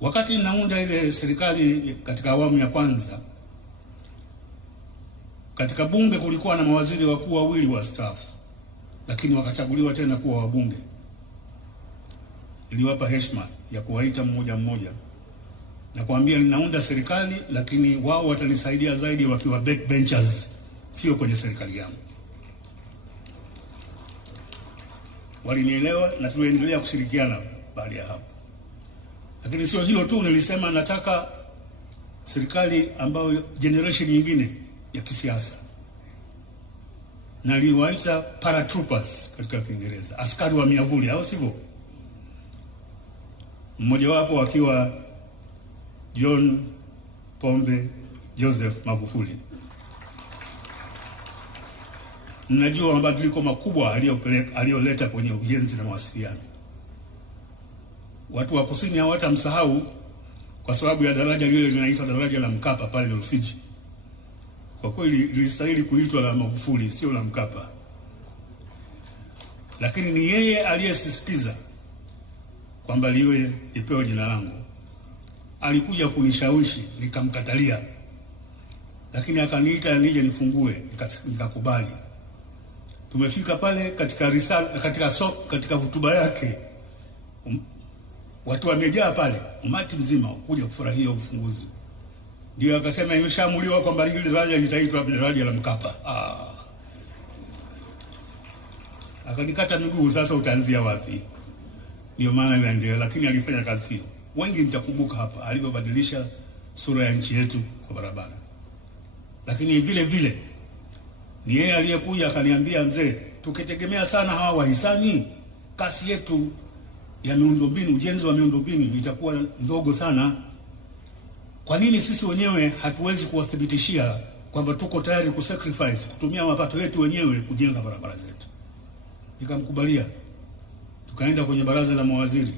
Wakati naunda ile serikali katika awamu ya kwanza, katika bunge kulikuwa na mawaziri wakuu wawili wastaafu, lakini wakachaguliwa tena kuwa wabunge. Iliwapa heshima ya kuwaita mmoja mmoja na kuambia ninaunda serikali, lakini wao watanisaidia zaidi wakiwa backbenchers, sio kwenye serikali yangu. Walinielewa na tuliendelea kushirikiana baada ya hapo. Lakini sio hilo tu, nilisema nataka serikali ambayo generation nyingine ya kisiasa, na niliwaita paratroopers katika Kiingereza, askari wa miavuli, au sivyo? Mmoja wapo akiwa John Pombe Joseph Magufuli. Ninajua mabadiliko makubwa aliyoleta kwenye ujenzi na mawasiliano. Watu wa kusini hawatamsahau kwa sababu ya daraja lile linaitwa daraja la Mkapa pale Rufiji. Kwa kweli lilistahili kuitwa la Magufuli, sio la Mkapa. Lakini ni yeye aliyesisitiza kwamba lipewe jina langu. Alikuja kunishawishi, nikamkatalia. Lakini akaniita nije nifungue, nikakubali. Tumefika pale katika hotuba yake, watu wamejaa pale, umati mzima kuja kufurahia ufunguzi. Ndio akasema imeshaamuliwa kwamba hili daraja litaitwa daraja la Mkapa. Akanikata miguu, sasa utaanzia wapi? Ndio maana niliendelea, lakini alifanya kazi hiyo. Wengi mtakumbuka hapa alivyobadilisha sura ya nchi yetu kwa barabara. Lakini vile vile ni yeye aliyekuja akaniambia, mzee, tukitegemea sana hawa wahisani, kasi yetu ya miundombinu, ujenzi wa miundombinu itakuwa ndogo sana. Kwa nini sisi wenyewe hatuwezi kuwathibitishia kwamba tuko tayari kusacrifice, kutumia mapato yetu wenyewe kujenga barabara zetu? Nikamkubalia. Tukaenda kwenye baraza la mawaziri,